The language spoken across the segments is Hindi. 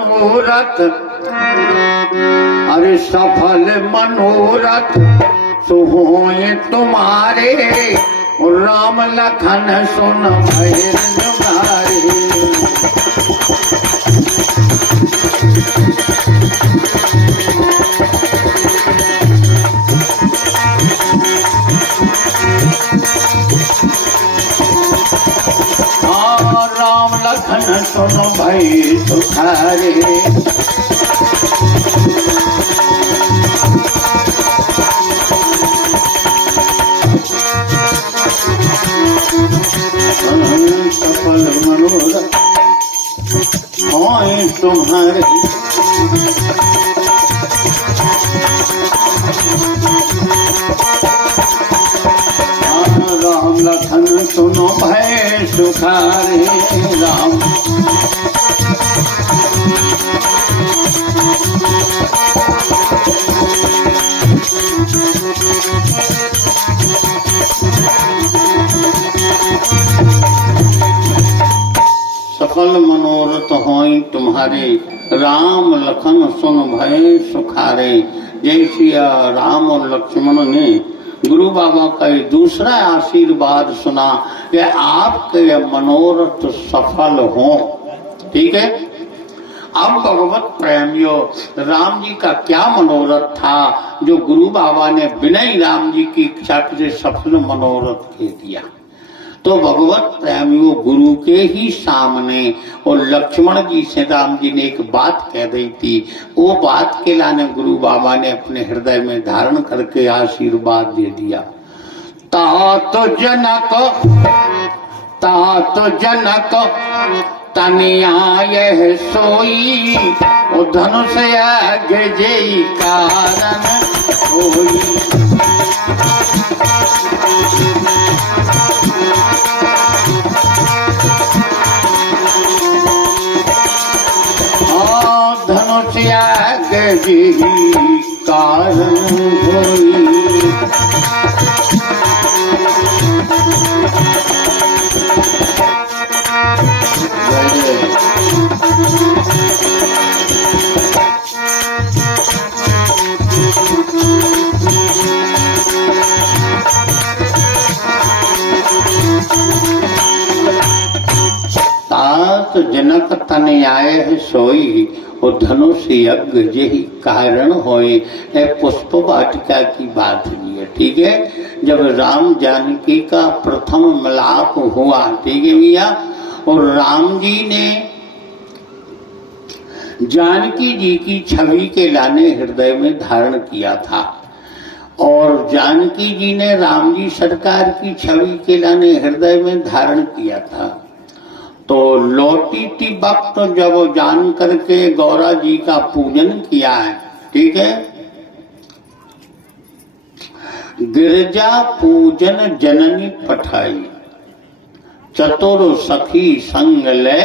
मनोरथ अरे सफल मनोरथ सुहोए तुम्हारे राम लखन सुन भय तुम्हारे। राम लखन सुनो भई तुम्हारे। सफल मनोरथ होए तुम्हारे। राम लखन सुनो भय सुखारे। राम सकल मनोरथ होई तुम्हारे। राम लखन सुन भय सुखारे। जैसे राम और लक्ष्मण ने गुरु बाबा का दूसरा आशीर्वाद सुना कि आपके मनोरथ सफल हो। ठीक है। अब भगवत प्रेमियों, राम जी का क्या मनोरथ था जो गुरु बाबा ने बिना ही राम जी की इच्छा से सफल मनोरथ कह दिया। तो भगवत प्रेमियों, गुरु के ही सामने और लक्ष्मण जी से राम जी ने एक बात कह दी थी। वो बात के लाने गुरु बाबा ने अपने हृदय में धारण करके आशीर्वाद दे दिया। तात जनक तनिया सोई धनुष आगे जय कारण होई। जी कारण होई। तात जनक तने आए है सोई और धनुष यज्ञ यही कारण होए। पुष्प वाटिका की बात हुई है। ठीक है। जब राम जानकी का प्रथम मिलाप हुआ, ठीक है भैया, और राम जी ने जानकी जी की छवि के लाने हृदय में धारण किया था और जानकी जी ने राम जी सरकार की छवि के लाने हृदय में धारण किया था। तो लौटी थी वक्त जब जान करके गौरा जी का पूजन किया है। ठीक है। गिरजा पूजन जननी पठाई चतुर सखी संग ले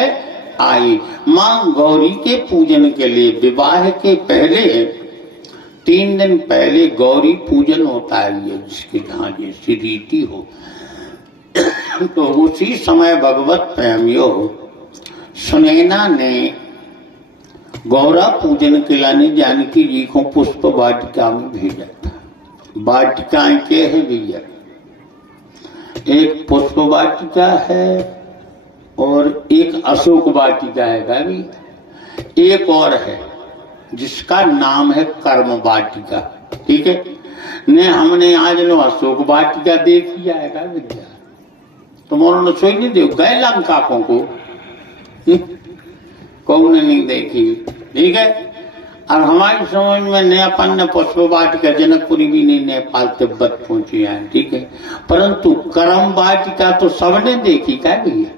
आई। मां गौरी के पूजन के लिए विवाह के पहले 3 दिन पहले गौरी पूजन होता है, जिसकी जहां जैसी रीति हो। तो उसी समय भगवत प्रेमियों, सुनैना ने गौरा पूजन के लाने जानकी जी को पुष्प वाटिका में भेजा था। वाटिकाएं क्या है भैया? एक पुष्प वाटिका है और एक अशोक वाटिका है भाई। एक और है जिसका नाम है कर्म वाटिका। ठीक है। ने हमने आज लो अशोक वाटिका देख लिया है भैया। तुम्हारा सोई नहीं दे गए लंका को कौन ने नहीं देखी। ठीक है। और हमारी समझ में नेपाल ने पुष्प वाटिका जनकपुरी भी नहीं, नेपाल तिब्बत पहुंची है। ठीक है। परंतु कर्म वाटिका तो सबने देखी क्या भैया?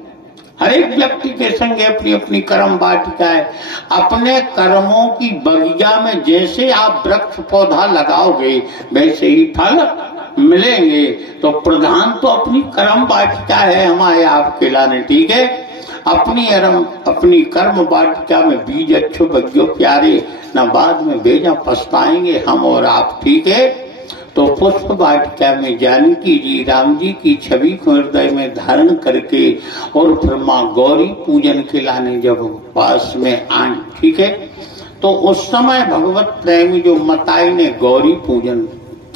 हर एक व्यक्ति के संग अपनी अपनी कर्म वाटिका है। अपने कर्मों की बगिया में जैसे आप वृक्ष पौधा लगाओगे वैसे ही फल मिलेंगे। तो प्रधान तो अपनी कर्म वाटिका है हमारे आपके लाने। ठीक है। अपनी कर्म वाटिका में बीज अच्छो बग्यो प्यारे, न बाद में बेजा पछताएंगे हम और आप। ठीक है। तो पुष्प वाटिका में जानकी जी राम जी की छवि को हृदय में धारण करके और फिर माँ गौरी पूजन के लाने जब पास में आई, ठीक है, तो उस समय भगवत प्रेमी जो मताई ने गौरी पूजन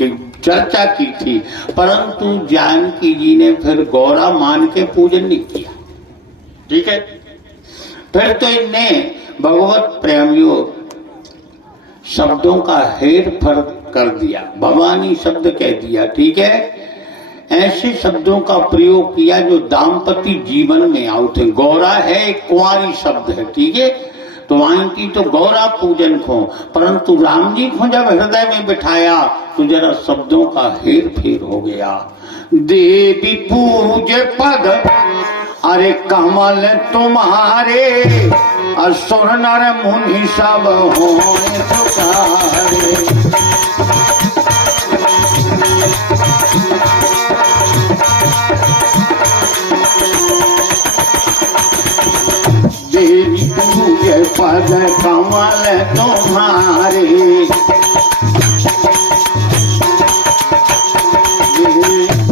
की चर्चा की थी, परंतु जानकी जी ने फिर गौरा मान के पूजन नहीं किया, ठीक है। फिर तो इनने भगवत प्रेमियों शब्दों का हेर फेर कर दिया, भवानी शब्द कह दिया, ठीक है। ऐसे शब्दों का प्रयोग किया जो दाम्पत्य जीवन में आते। गौरा है एक कुंवारी शब्द है, ठीक है, तो वहां की तो गौरा पूजन को, परंतु राम जी को जब हृदय में बिठाया तो जरा शब्दों का हेर फेर हो गया। देवी पूज पद अरे कमल तुम्हारे, असुर नर मुनि सब होए पुकारे। देवी पूज पद कमल तुम्हारे,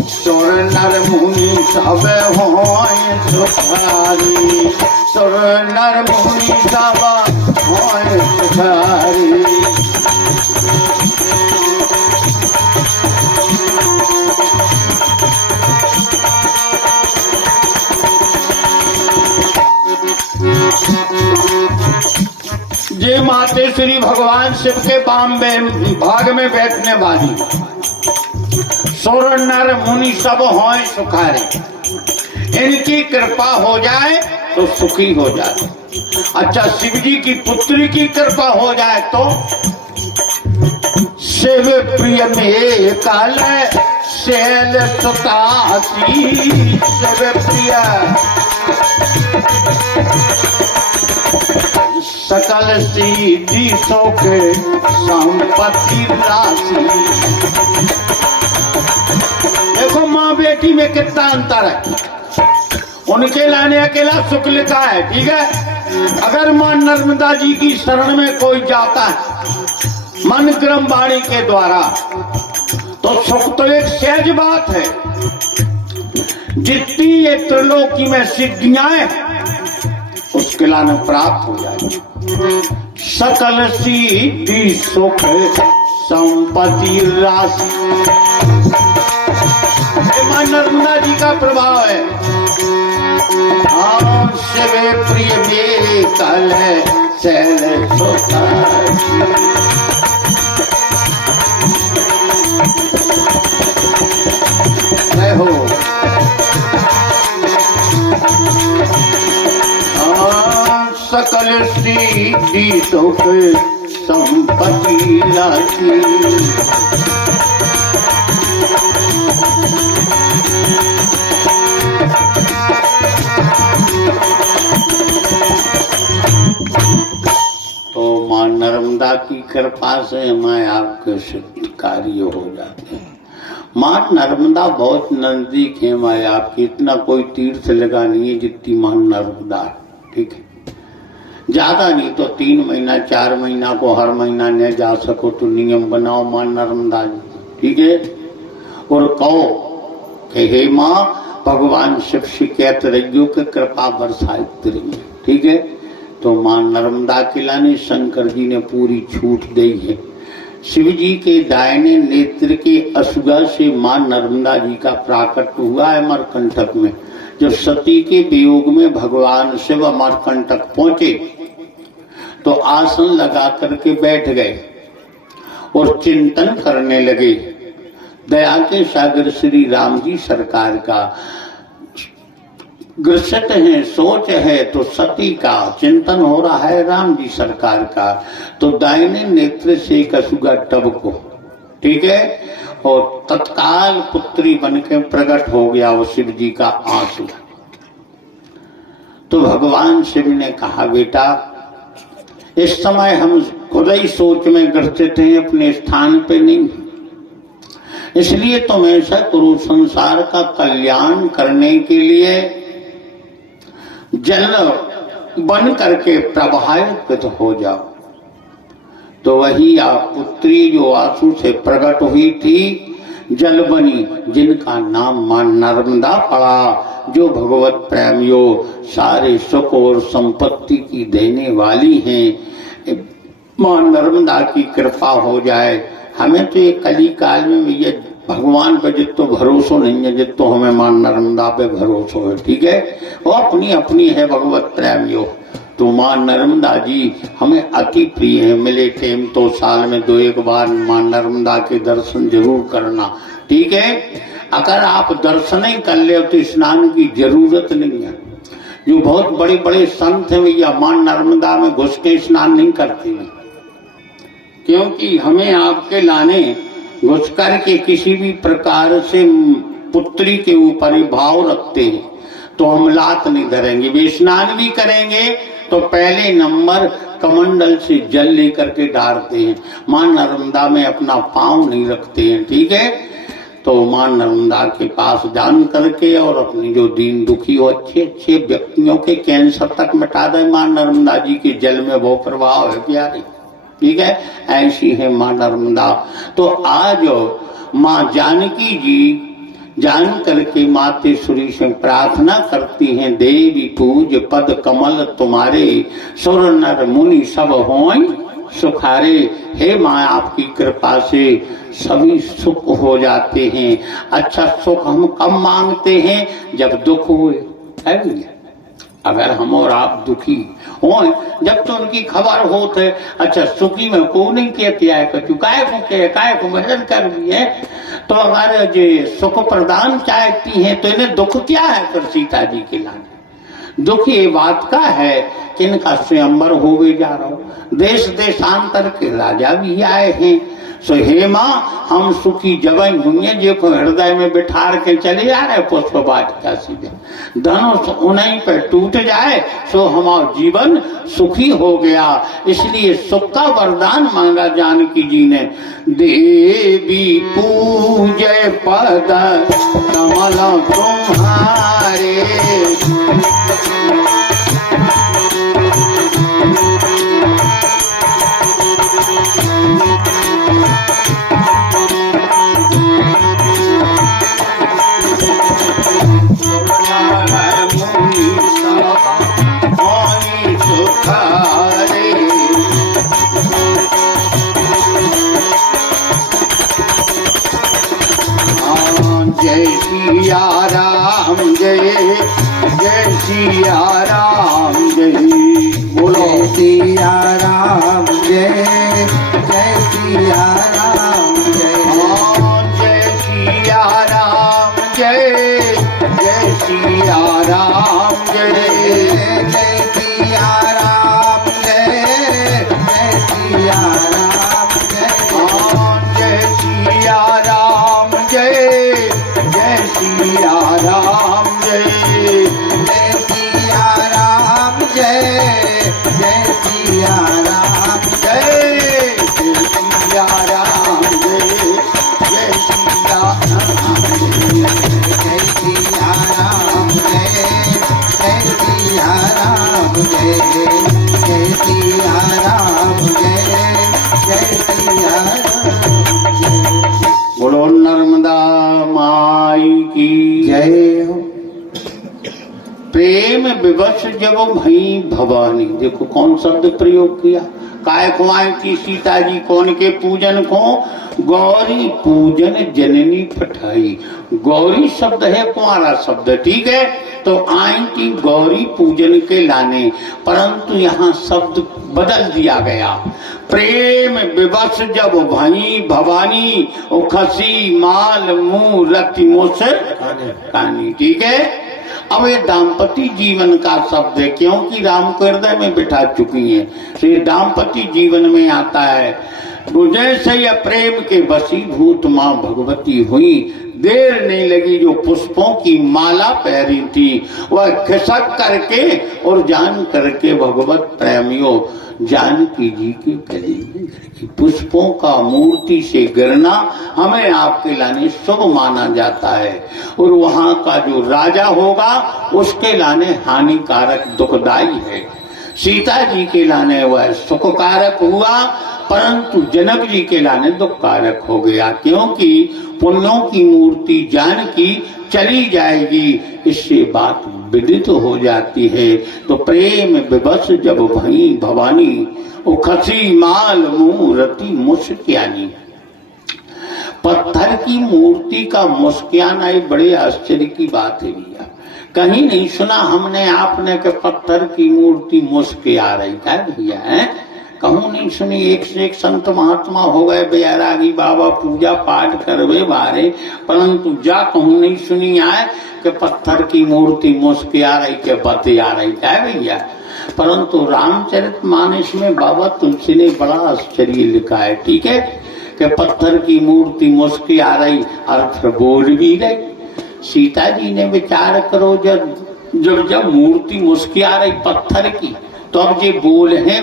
सुर नर मुनि सब होए सुखारी, सुर नर मुनि सब होए सुखारी। ये माते श्री भगवान शिव के भाग में बैठने वाली सुर नर मुनि सब होए सुखारे, इनकी कृपा हो जाए तो सुखी हो जाए। अच्छा, शिव जी की पुत्री की कृपा हो जाए तो शिव प्रिय में काल शैल सुतासी, शिव प्रिय सकल सिद्धि सुख संपत्ति राशि। देखो माँ बेटी में कितना अंतर है, उनके लाने अकेला सुख लिखा है, ठीक है। अगर माँ नर्मदा जी की शरण में कोई जाता है मन क्रम वाणी के द्वारा तो सुख तो एक सहज बात है। जितनी ये त्रिलोकी में सिद्धियां उसके लाने प्राप्त हो जाएगी। सकल सिद्धि सुख संपत्ति राशि, मां नर्मदा जी का प्रभाव है। शिव प्रिय मेरे कल शैल सुतासी, मैं हो सकल सिद्धि सुख संपत्ति राशि। तो मां नर्मदा की कृपा से हमें आपके सिद्ध कार्य हो जाते हैं। मां नर्मदा बहुत नजदीक है, माँ आपकी इतना कोई तीर्थ लगा नहीं है जितनी मां नर्मदा, ठीक है। ज्यादा नहीं तो 3 महीना 4 महीना को हर महीना न जा सको तो नियम बनाओ मां नर्मदा जी, ठीक है। और कहो कि हे माँ भगवान शिव शिकायत रहियो के कृपा बरसात रही, ठीक है। तो मां नर्मदा के लाने शंकर जी ने पूरी छूट दी है। शिव जी के दाहिने नेत्र के असुगा से मां नर्मदा जी का प्राकट हुआ है अमरकंटक में। जब सती के वियोग में भगवान शिव अमरकंटक पहुंचे तो आसन लगा करके बैठ गए और चिंतन करने लगे। दया के सागर श्री राम जी सरकार का ग्रसित है, सोच है, तो सती का चिंतन हो रहा है राम जी सरकार का। तो दाहिने नेत्र से कसुगा टब को, ठीक है, और तत्काल पुत्री बनके प्रकट हो गया वो शिव जी का आंसू। तो भगवान शिव ने कहा बेटा इस समय हम खुद ही सोच में ग्रसित हैं, अपने स्थान पे नहीं, इसलिए तुम ऐसा करो संसार का कल्याण करने के लिए जल बन करके प्रवाहित हो जाओ। तो वही आप पुत्री जो आंसू से प्रकट हुई थी जल बनी, जिनका नाम मां नर्मदा पड़ा, जो भगवत प्रेमियों सारे सुख और संपत्ति की देने वाली हैं। मां नर्मदा की कृपा हो जाए। हमें तो ये कली काल में ये भगवान पे जितो भरोसा नहीं है, जितो हमें मां नर्मदा पे भरोसा है। ठीक है, वो अपनी अपनी है भगवत प्रेमियों। तो मां नर्मदा जी हमें अति प्रिय है। मिले टेम तो साल में 2-1 बार मां नर्मदा के दर्शन जरूर करना। ठीक है, अगर आप दर्शन ही कर ले तो स्नान की जरूरत नहीं है। जो बहुत बड़े बड़े संत हैं भैया मां नर्मदा में घुस के स्नान नहीं करते हैं, क्योंकि हमें आपके लाने घुस कर के किसी भी प्रकार से पुत्री के ऊपर ही भाव रखते हैं तो हम लात नहीं धरेंगे। वे स्नान भी करेंगे तो पहले नंबर कमंडल से जल लेकर के डालते हैं, मां नर्मदा में अपना पांव नहीं रखते हैं। ठीक है, तो मां नर्मदा के पास जान करके और अपनी जो दीन दुखी हो अच्छे अच्छे व्यक्तियों के कैंसर तक मिटा दे मां नर्मदा जी के जल में वो प्रभाव है प्यारे। ठीक है, ऐसी है मां नर्मदा। तो आज मां जानकी जी जान करके मातेश्वरी से प्रार्थना करती हैं, देवी पूज पद कमल तुम्हारे, सुर नर मुनि सब हों सुखारे। हे माँ, आपकी कृपा से सभी सुख हो जाते हैं। अच्छा, सुख हम कब मांगते हैं? जब दुख हुए। अगर हम और आप दुखी हो जब तो उनकी खबर होते, अच्छा सुखी में को नहीं कहते है काय को भजन कर भी है। तो अगर ये सुख प्रदान चाहती हैं तो इन्हें दुख क्या है? फिर सीता जी के लाने दुख ये बात का है कि इनका स्वयंवर हो भी जा रहा हो, देश देशांतर के राजा भी आए हैं। सो हे माँ, हम सुखी जगह हुई है जो हृदय में बिठार के चले जा रहे पुष्प वाटिका सीधे धनुष उन्हीं पे टूट जाए सो हमारा जीवन सुखी हो गया। इसलिए सुख का वरदान मांगा जानकी जी ने। देवी पूजय पद कमल तुम्हारे, जय सिया राम जय जय सिया राम जय, बोलो सिया राम जय जय सिया राम जय, जय सिया राम जय जय सिया राम जय, जय सिया राम जय जय सिया राम जय, जय सिया राम जय जय सिया राम जय, जय सिया राम जय जय सिया राम जय, जय सिया राम जय जय सिया राम जय, जय सिया राम जय जय सिया राम जय जय सिया राम। बोलो नर्मदा माई की जय हो। प्रेम विवश जब भई भवानी, देखो कौन शब्द प्रयोग किया। काय कुआं की सीता जी कौन के पूजन को? गौरी पूजन जननी पठाई। गौरी शब्द है कुंवारा शब्द, ठीक है। तो आई थी गौरी पूजन के लाने, परंतु यहाँ शब्द बदल दिया गया। प्रेम विवश जब भई भवानी, ओ खसी माल मुंह रति मोसर कानी, ठीक है। अब ये दाम्पत्य जीवन का शब्द है, क्योंकि राम को हृदय में बिठा चुकी है, तो ये दाम्पत्य जीवन में आता है। जैसे यह प्रेम के वशीभूत माँ भगवती हुई, देर नहीं लगी, जो पुष्पों की माला पहरी थी वह खिसक करके और जान करके भगवत प्रेमियों जानकी जी के गले में गिरी। पुष्पों का मूर्ति से गिरना हमें आपके लाने शुभ माना जाता है, और वहाँ का जो राजा होगा उसके लाने हानिकारक दुखदाई है। सीता जी के लाने वह सुखकारक हुआ, परंतु जनक जी के लाने दुखकारक हो गया, क्योंकि पुण्यों की मूर्ति जान की चली जाएगी, इससे बात विदित हो जाती है। तो प्रेम विवश जब भई भवानी, वो खसी माल मूर्ति मुस्क्यानी। पत्थर की मूर्ति का मुस्क्याना ये बड़े आश्चर्य की बात है भैया, कहीं नहीं सुना हमने आपने के पत्थर की मूर्ति मुस्किया रही है भैया, है कहूँ नहीं सुनी। एक से एक संत महात्मा हो गए, बैरागी बाबा पूजा पाठ करवे बारे, परंतु जा कहूँ नहीं सुनी आए कि पत्थर की मूर्ति मुस्किया रही के बतिया रही है भैया। परंतु रामचरितमानस में बाबा तुलसी ने बड़ा आश्चर्य लिखा है, ठीक है, कि पत्थर की मूर्ति मुस्किया रही और फिर बोल भी रही। सीता जी ने विचार करो, जब मूर्ति मुस्किया रही पत्थर की, तो अब ये बोल है,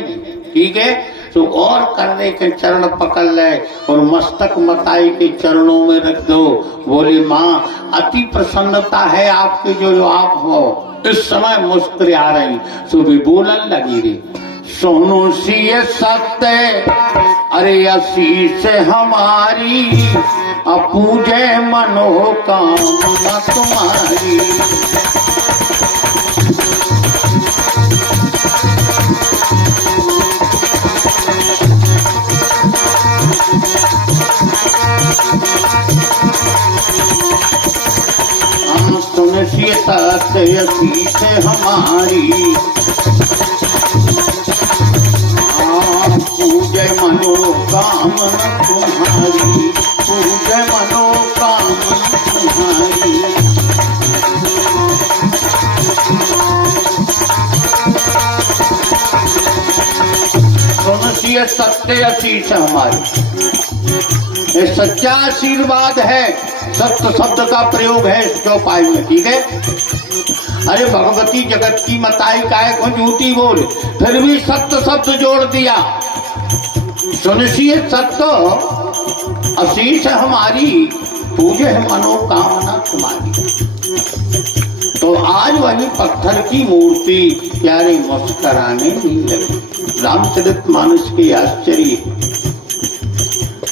ठीक है, तो और करने के चरण पकड़ ले और मस्तक मताई के चरणों में रख दो। बोले माँ अति प्रसन्नता है आपके, जो आप हो इस समय मुस्कुरा रही, सो भी बोलन लगी रे, सोनू सी सत्य अरे आशीष हमारी, अपूजे मनोकामना तुम्हारी। सुनसी सत्य आशीष हमारी, पूजे मनोकामना तुम्हारी, पूजे मनोकामना तुम्हारी। सुनसी सत्य आशीष हमारी, ये सच्चा आशीर्वाद है, सत्य शब्द का प्रयोग है चौपाई में, ठीक है। अरे भगवती जगत की मताई काय को झूठी बोल, फिर भी सत्य शब्द जोड़ दिया। सुनिए सत्य आशीष हमारी, पूजे मनोकामना तुम्हारी। तो आज वही पत्थर की मूर्ति प्यारे मुस्कराने नहीं लगी। रामचरितमानस की आश्चर्य,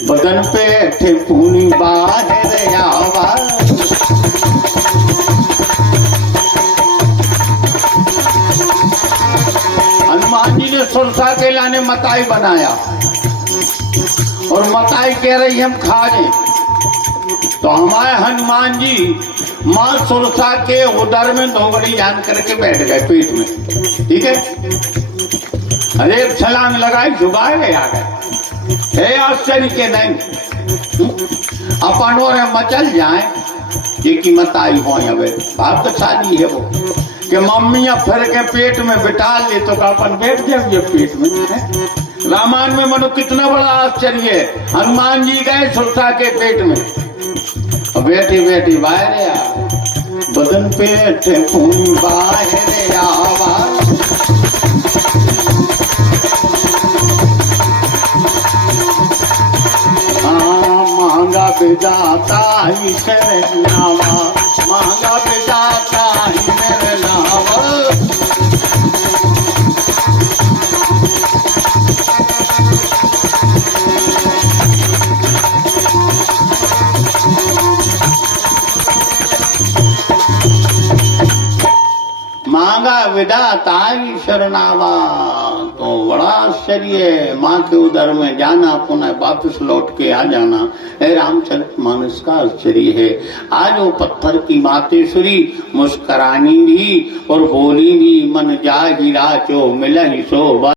बदन पे थे पूनी बाहर आवा, हनुमान जी ने सुरसा के लाने मताई बनाया और मताई कह रही हम खा लें, तो हमारे हनुमान जी माँ सुरसा के उदर में धोगड़ी जान करके बैठ गए पेट में, ठीक है। अरे छलांग लगाई, झुकाए गए, आ गए। हे आश्चर्य के नहीं, अपन और मचल जाए ये कीमत आई हो, भाग्यशाली है वो कि मम्मियां फिर के पेट में बिठा ले तो अपन बैठ जाए पेट में। रामायण में मनो कितना बड़ा आश्चर्य है, हनुमान जी गए सुरसा के पेट में, बेटी बेटी बाहर आ, बदन पेट खून बाहर आवा, मांगा बेजाता ही शरण नावा, मांगा बेजाता ही मेरे नावा। मांगा विधाता ही शरणावा, तो बड़ा आश्चर्य है, माँ के उदर में जाना पुनः वापस लौट के आ जाना, है रामचरितमानस का आश्चर्य है। आज वो पत्थर की मातेश्वरी मुस्करानी भी और बोली भी, मन जा ही राचो मिला ही सो।